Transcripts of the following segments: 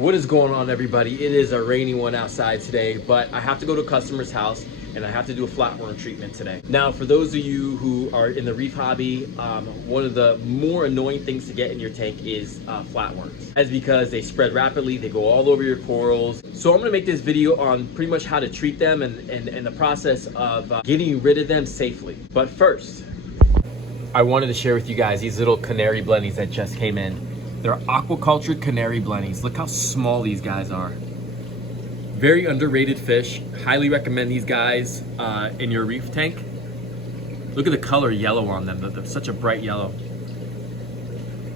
What is going on, everybody? It is a rainy one outside today, but I have to go to a customer's house and I have to do a flatworm treatment today. Now, for those of you who are in the reef hobby, one of the more annoying things to get in your tank is flatworms. That's because they spread rapidly, they go all over your corals. So I'm gonna make this video on pretty much how to treat them and the process of getting rid of them safely. But first, I wanted to share with you guys these little canary blennies that just came in. They're aquaculture canary blennies. Look how small these guys are. Very underrated fish. Highly recommend these guys in your reef tank. Look at the color yellow on them. They're such a bright yellow.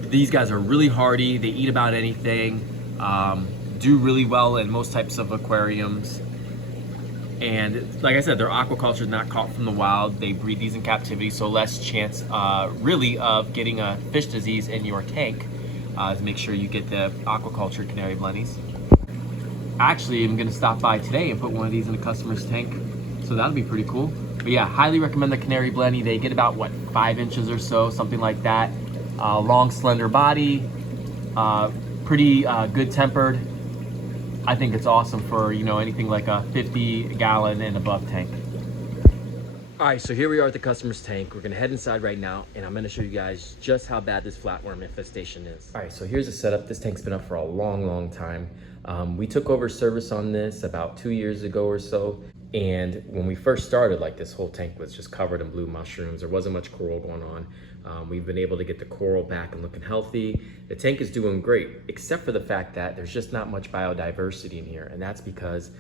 These guys are really hardy. They eat about anything. Do really well in most types of aquariums. And like I said, they're aquaculture, not caught from the wild. They breed these in captivity, so less chance really of getting a fish disease in your tank. To make sure you get the aquaculture canary blennies. Actually, I'm gonna stop by today and put one of these in a customer's tank, so that'll be pretty cool. But yeah, highly recommend the canary blenny. They get about, what, 5 inches or so, something like that. Long, slender body, pretty good tempered. I think it's awesome for, you know, anything like a 50-gallon and above tank. All right, so here we are at the customer's tank. We're gonna head inside right now, and I'm gonna show you guys just how bad this flatworm infestation is. All right, so here's the setup. This tank's been up for a long, long time. We took over service on this about 2 years ago or so. And when we first started, like, this whole tank was just covered in blue mushrooms. There wasn't much coral going on. We've been able to get the coral back and looking healthy. The tank is doing great, except for the fact that there's just not much biodiversity in here. And that's because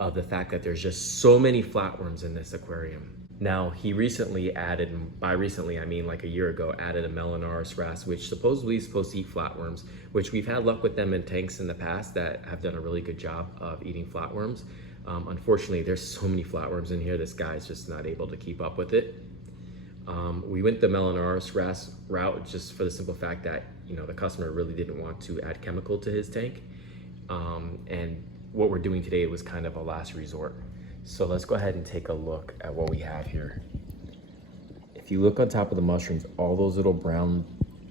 of the fact that there's just so many flatworms in this aquarium. Now, he recently added, and by recently I mean like a year ago, added a Melanoris wrasse, which supposedly is supposed to eat flatworms, which we've had luck with them in tanks in the past that have done a really good job of eating flatworms. Unfortunately, there's so many flatworms in here, this guy's just not able to keep up with it. We went the Melanoris wrasse route just for the simple fact that, you know, the customer really didn't want to add chemical to his tank. And what we're doing today was kind of a last resort. So let's go ahead and take a look at what we have here. If you look on top of the mushrooms, all those little brown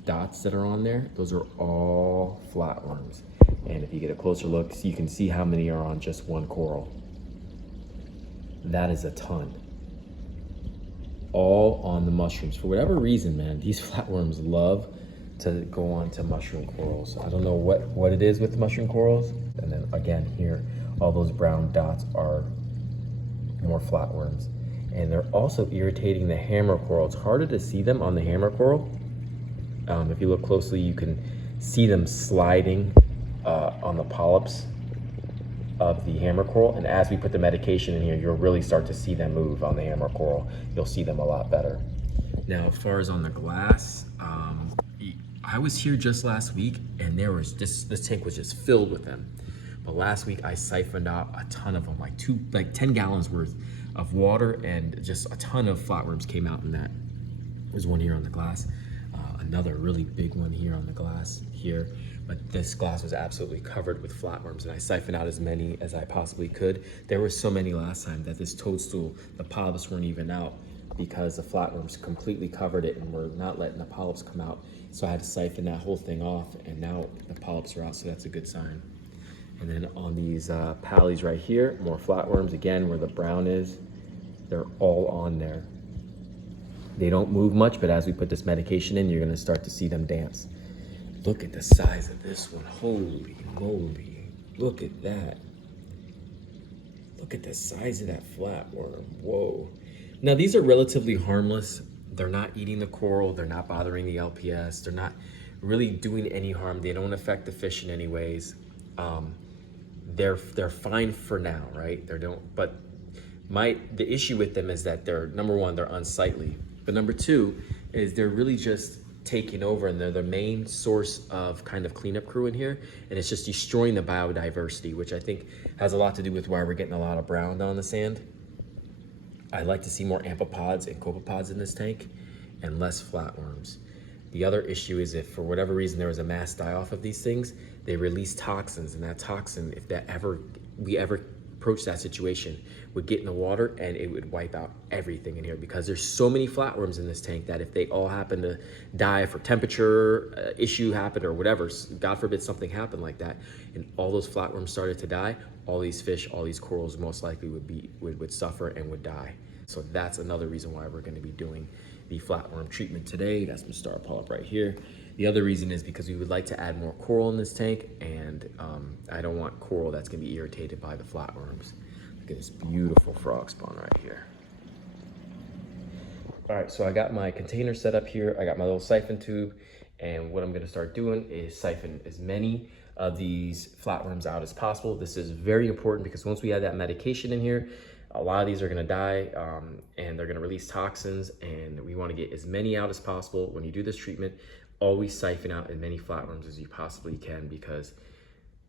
dots that are on there, those are all flatworms. And if you get a closer look, you can see how many are on just one coral. That is a ton. All on the mushrooms. For whatever reason, man, these flatworms love to go onto mushroom corals. I don't know what it is with the mushroom corals. And then again here, all those brown dots are more flatworms, and they're also irritating the hammer coral. It's harder to see them on the hammer coral. If you look closely, you can see them sliding on the polyps of the hammer coral, and as we put the medication in here, you'll really start to see them move on the hammer coral. You'll see them a lot better. Now, as far as on the glass, I was here just last week, and there was this tank was just filled with them. But last week I siphoned out a ton of them, like 10 gallons worth of water, and just a ton of flatworms came out in that. There's one here on the glass, another really big one here on the glass here. But this glass was absolutely covered with flatworms, and I siphoned out as many as I possibly could. There were so many last time that this toadstool, the polyps weren't even out because the flatworms completely covered it and were not letting the polyps come out. So I had to siphon that whole thing off, and now the polyps are out, so that's a good sign. And then on these pallies right here, more flatworms, again, where the brown is, they're all on there. They don't move much, but as we put this medication in, you're gonna start to see them dance. Look at the size of this one, holy moly. Look at that. Look at the size of that flatworm, whoa. Now these are relatively harmless. They're not eating the coral, they're not bothering the LPS, they're not really doing any harm. They don't affect the fish in any ways. They're fine for now, right? But the issue with them is that they're, number one, they're unsightly. But number two is they're really just taking over, and they're the main source of kind of cleanup crew in here. And it's just destroying the biodiversity, which I think has a lot to do with why we're getting a lot of brown on the sand. I'd like to see more amphipods and copepods in this tank and less flatworms. The other issue is if for whatever reason there was a mass die-off of these things, they release toxins, and that toxin, if we ever approach that situation would get in the water and it would wipe out everything in here, because there's so many flatworms in this tank that if they all happen to die for temperature issue happened or whatever, God forbid something happened like that, and all those flatworms started to die, all these fish, all these corals most likely would suffer and would die. So that's another reason why we're going to be doing the flatworm treatment today. That's my star polyp right here. The other reason is because we would like to add more coral in this tank, and I don't want coral that's going to be irritated by the flatworms. Look at this beautiful frog spawn right here. All right, so I got my container set up here. I got my little siphon tube, and what I'm going to start doing is siphon as many of these flatworms out as possible. This is very important because once we add that medication in here, a lot of these are going to die and they're going to release toxins, and we want to get as many out as possible. When you do this treatment, always siphon out as many flatworms as you possibly can, because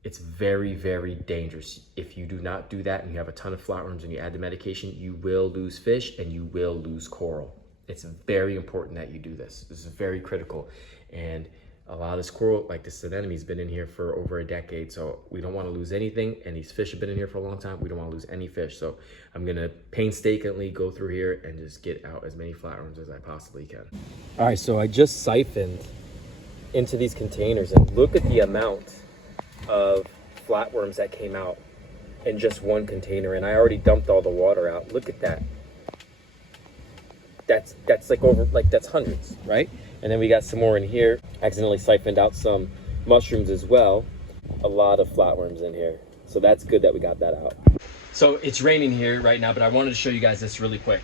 it's very, very dangerous. If you do not do that and you have a ton of flatworms and you add the medication, you will lose fish and you will lose coral. It's very important that you do this. This is very critical. And a lot of this coral, like this anemone, has been in here for over a decade, so we don't want to lose anything. And these fish have been in here for a long time. We don't want to lose any fish. So I'm going to painstakingly go through here and just get out as many flatworms as I possibly can. All right, so I just siphoned into these containers, and look at the amount of flatworms that came out in just one container, and I already dumped all the water out. Look at that. That's like over, like that's hundreds, right? And then we got some more in here. Accidentally siphoned out some mushrooms as well. A lot of flatworms in here. So that's good that we got that out. So it's raining here right now, but I wanted to show you guys this really quick.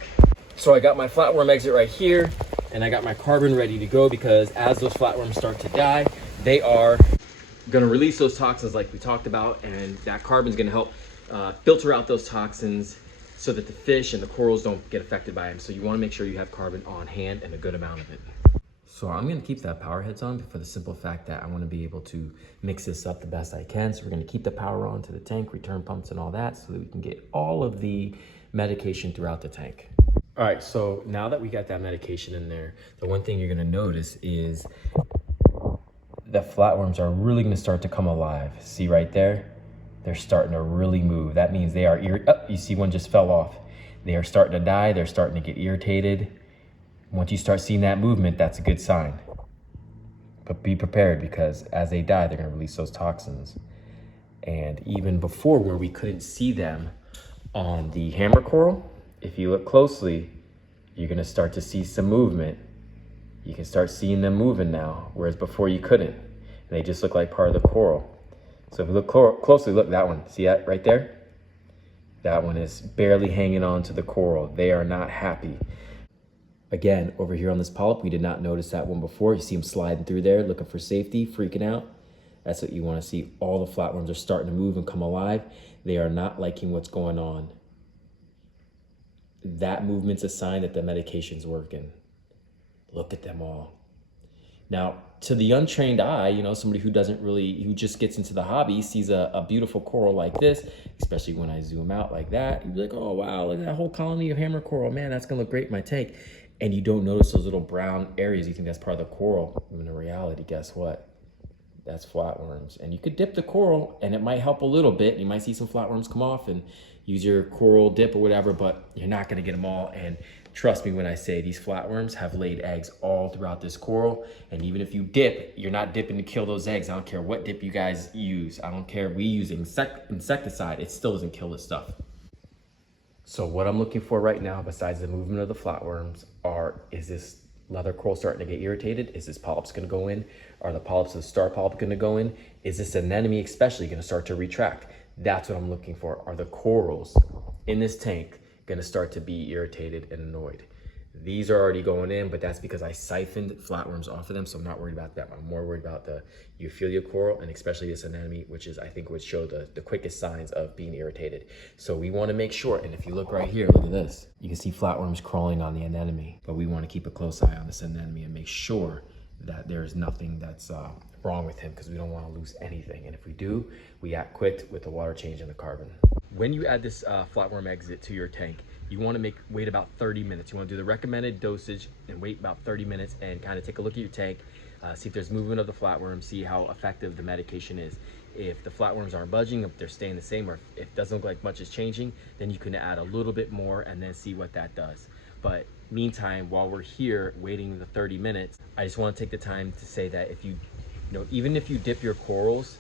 So I got my flatworm exit right here, and I got my carbon ready to go, because as those flatworms start to die, they are gonna release those toxins like we talked about, and that carbon's gonna help filter out those toxins so that the fish and the corals don't get affected by them. So you wanna make sure you have carbon on hand and a good amount of it. So I'm gonna keep that power heads on for the simple fact that I wanna be able to mix this up the best I can. So we're gonna keep the power on to the tank, return pumps and all that, so that we can get all of the medication throughout the tank. All right, so now that we got that medication in there, the one thing you're gonna notice is the flatworms are really gonna start to come alive. See right there? They're starting to really move. That means they are, you see one just fell off. They are starting to die, they're starting to get irritated. Once you start seeing that movement, that's a good sign. But be prepared, because as they die, they're gonna release those toxins. And even before, where we couldn't see them on the hammer coral, if you look closely, you're gonna start to see some movement. You can start seeing them moving now, whereas before you couldn't. And they just look like part of the coral. So if you look closely, look, that one, see that right there? That one is barely hanging on to the coral. They are not happy. Again, over here on this polyp, we did not notice that one before. You see them sliding through there, looking for safety, freaking out. That's what you wanna see. All the flatworms are starting to move and come alive. They are not liking what's going on. That movement's a sign that the medication's working. Look at them all. Now, to the untrained eye, you know, somebody who who just gets into the hobby, sees a beautiful coral like this, especially when I zoom out like that, you'd be like, oh wow, look at that whole colony of hammer coral. Man, that's gonna look great in my tank. And you don't notice those little brown areas. You think that's part of the coral. When in reality, guess what? That's flatworms. And you could dip the coral and it might help a little bit. You might see some flatworms come off and use your coral dip or whatever, but you're not gonna get them all. And trust me when I say these flatworms have laid eggs all throughout this coral. And even if you dip, you're not dipping to kill those eggs. I don't care what dip you guys use. I don't care if we use insecticide, it still doesn't kill this stuff. So what I'm looking for right now, besides the movement of the flatworms, is this leather coral starting to get irritated? Is this polyps gonna go in? Are the polyps of the star polyp gonna go in? Is this anemone especially gonna start to retract? That's what I'm looking for. Are the corals in this tank gonna start to be irritated and annoyed? These are already going in, but that's because I siphoned flatworms off of them, so I'm not worried about that. I'm more worried about the Euophilia coral, and especially this anemone, which is, I think, would show the quickest signs of being irritated. So we wanna make sure, and if you look right here, look at this. You can see flatworms crawling on the anemone, but we wanna keep a close eye on this anemone and make sure that there's nothing that's wrong with him, because we don't wanna lose anything. And if we do, we act quick with the water change and the carbon. When you add this flatworm exit to your tank, you want to wait about 30 minutes. You want to do the recommended dosage and wait about 30 minutes and kind of take a look at your tank, see if there's movement of the flatworm, see how effective the medication is. If the flatworms aren't budging, if they're staying the same, or if it doesn't look like much is changing, then you can add a little bit more and then see what that does. But meantime, while we're here waiting the 30 minutes, I just want to take the time to say that if you know, even if you dip your corals,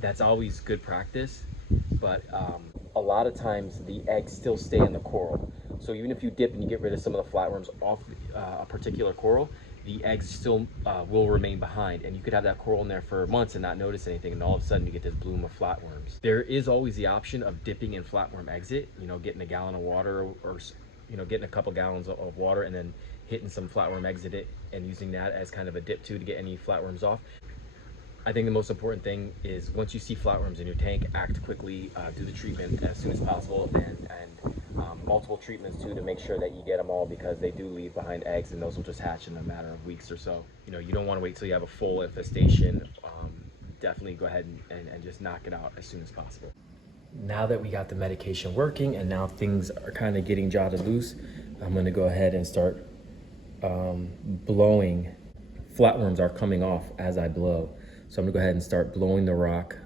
that's always good practice. But a lot of times the eggs still stay in the coral. So even if you dip and you get rid of some of the flatworms off a particular coral, the eggs still will remain behind, and you could have that coral in there for months and not notice anything, and all of a sudden you get this bloom of flatworms. There is always the option of dipping in flatworm exit, you know, getting a gallon of water, or you know, getting a couple gallons of water and then hitting some flatworm exit and using that as kind of a dip too to get any flatworms off. I think the most important thing is once you see flatworms in your tank, act quickly, do the treatment as soon as possible, and multiple treatments too to make sure that you get them all, because they do leave behind eggs and those will just hatch in a matter of weeks or so. You know, you don't want to wait till you have a full infestation. Definitely go ahead and just knock it out as soon as possible. Now that we got the medication working and now things are kind of getting jotted loose, I'm going to go ahead and start blowing. Flatworms are coming off as I blow. So I'm gonna go ahead and start blowing the rock.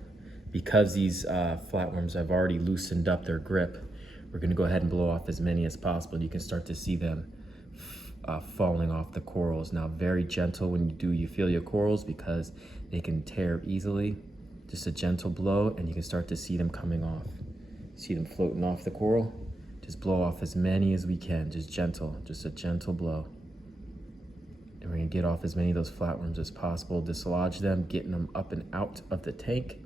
Because these flatworms have already loosened up their grip, we're gonna go ahead and blow off as many as possible. You can start to see them falling off the corals. Now, very gentle when you do, you feel your corals because they can tear easily. Just a gentle blow and you can start to see them coming off. See them floating off the coral? Just blow off as many as we can, just gentle, just a gentle blow. And we're gonna get off as many of those flatworms as possible, dislodge them, getting them up and out of the tank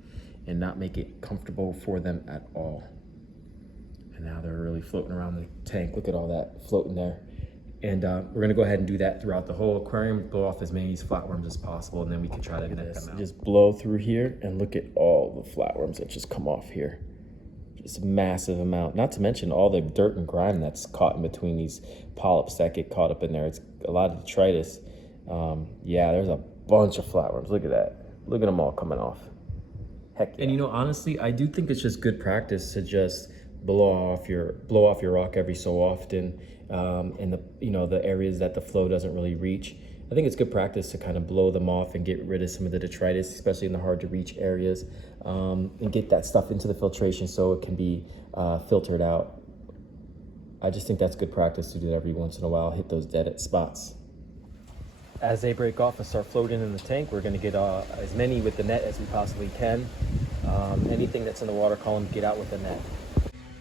and not make it comfortable for them at all. And now they're really floating around the tank. Look at all that floating there. And we're gonna go ahead and do that throughout the whole aquarium, blow off as many of these flatworms as possible, and then we can try to connect them out. Just blow through here and look at all the flatworms that just come off here. Just a massive amount, not to mention all the dirt and grime that's caught in between these polyps that get caught up in there. It's a lot of detritus. Yeah, there's a bunch of flatworms. Look at that. Look at them all coming off. Heck yeah. And you know, honestly, I do think it's just good practice to just blow off your rock every so often in the areas that the flow doesn't really reach. I think it's good practice to kind of blow them off and get rid of some of the detritus, especially in the hard to reach areas, and get that stuff into the filtration so it can be filtered out. I just think that's good practice to do that every once in a while, hit those dead spots. As they break off and start floating in the tank, we're gonna get as many with the net as we possibly can. Anything that's in the water column, get out with the net.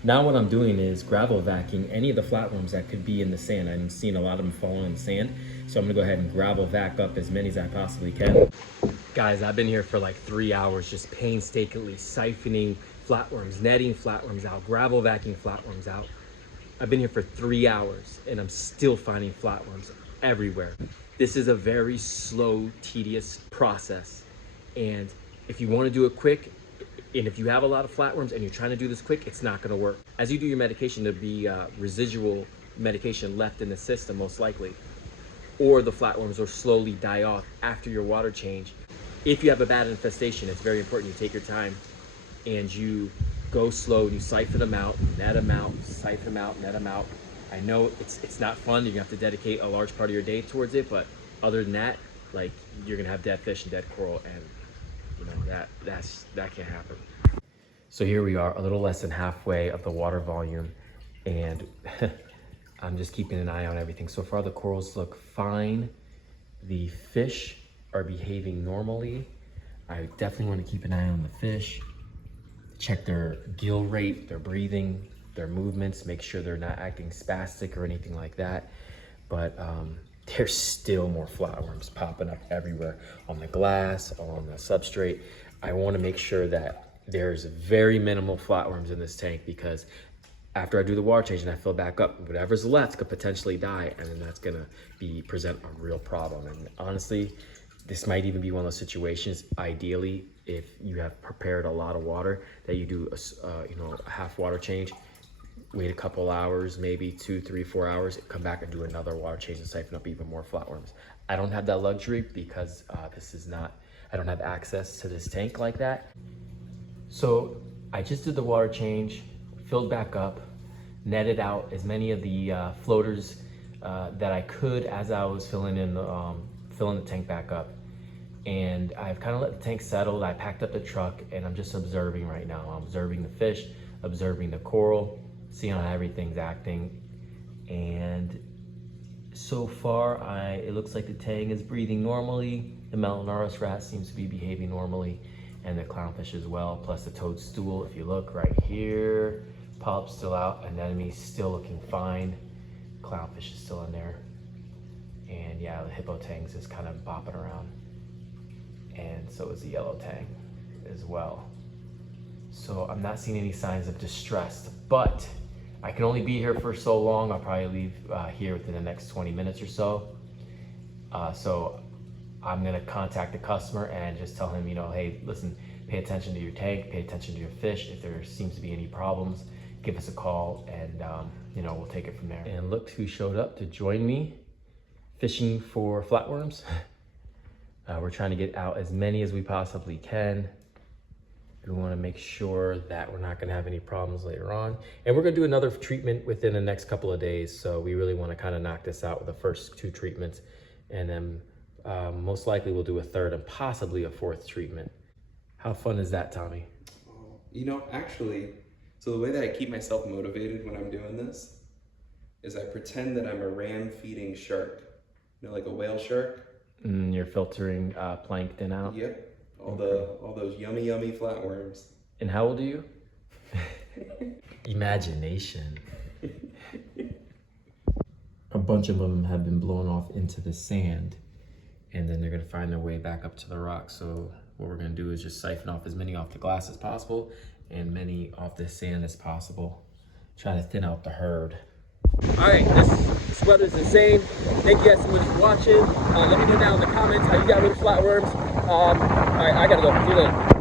Now what I'm doing is gravel vacuuming any of the flatworms that could be in the sand. I'm seeing a lot of them falling in the sand. So I'm gonna go ahead and gravel vac up as many as I possibly can. Guys, I've been here for like 3 hours, just painstakingly siphoning flatworms, netting flatworms out, gravel vacuuming flatworms out. I've been here for 3 hours and I'm still finding flatworms everywhere. This is a very slow, tedious process. And if you wanna do it quick, and if you have a lot of flatworms and you're trying to do this quick, it's not gonna work. As you do your medication, there'll be residual medication left in the system, most likely. Or the flatworms will slowly die off after your water change. If you have a bad infestation, it's very important you take your time and you go slow and you siphon them out, net them out, siphon them out, net them out. I know it's not fun, you're gonna have to dedicate a large part of your day towards it, but other than that, like, you're gonna have dead fish and dead coral, and you know, that can't happen. So here we are, a little less than halfway of the water volume, and I'm just keeping an eye on everything. So far the corals look fine. The fish are behaving normally. I definitely want to keep an eye on the fish, check their gill rate, their breathing, their movements, make sure they're not acting spastic or anything like that. But there's still more flatworms popping up everywhere, on the glass, on the substrate. I want to make sure that there's very minimal flatworms in this tank, because after I do the water change and I fill back up, whatever's left could potentially die, and then that's gonna present a real problem. And honestly, this might even be one of those situations, ideally, if you have prepared a lot of water, that you do a half water change, wait a couple hours, maybe 2, 3, 4 hours, come back and do another water change and siphon up even more flatworms. I don't have that luxury because I don't have access to this tank like that. So I just did the water change, filled back up, netted out as many of the floaters that I could as I was filling the tank back up. And I've kind of let the tank settle. I packed up the truck and I'm just observing right now. I'm observing the fish, observing the coral, seeing how everything's acting. And so far, it looks like the tang is breathing normally. The Melanoris rat seems to be behaving normally, and the clownfish as well, plus the toadstool. If you look right here, polyp's still out, anemone's still looking fine. Clownfish is still in there. And yeah, the hippo tang's just kind of bopping around. And so is the yellow tang as well. So I'm not seeing any signs of distress, but I can only be here for so long. I'll probably leave here within the next 20 minutes or so. So I'm gonna contact the customer and just tell him, you know, hey, listen, pay attention to your tank, pay attention to your fish. If there seems to be any problems, give us a call and you know, we'll take it from there. And look who showed up to join me fishing for flatworms. We're trying to get out as many as we possibly can. We want to make sure that we're not going to have any problems later on. And we're going to do another treatment within the next couple of days. So we really want to kind of knock this out with the first 2 treatments. And then most likely we'll do a third and possibly a 4th treatment. How fun is that, Tommy? You know, actually, so the way that I keep myself motivated when I'm doing this is I pretend that I'm a ram feeding shark. You know, like a whale shark. You're filtering plankton out? Yep. All those yummy flatworms. And how old are you? Imagination. A bunch of them have been blown off into the sand, and then they're gonna find their way back up to the rock. So what we're gonna do is just siphon off as many off the glass as possible and many off the sand as possible. Try to thin out the herd. All right, this weather's insane. Thank you guys so much for watching. Let me know down in the comments how you got rid of flatworms. All right, I gotta go. See you later.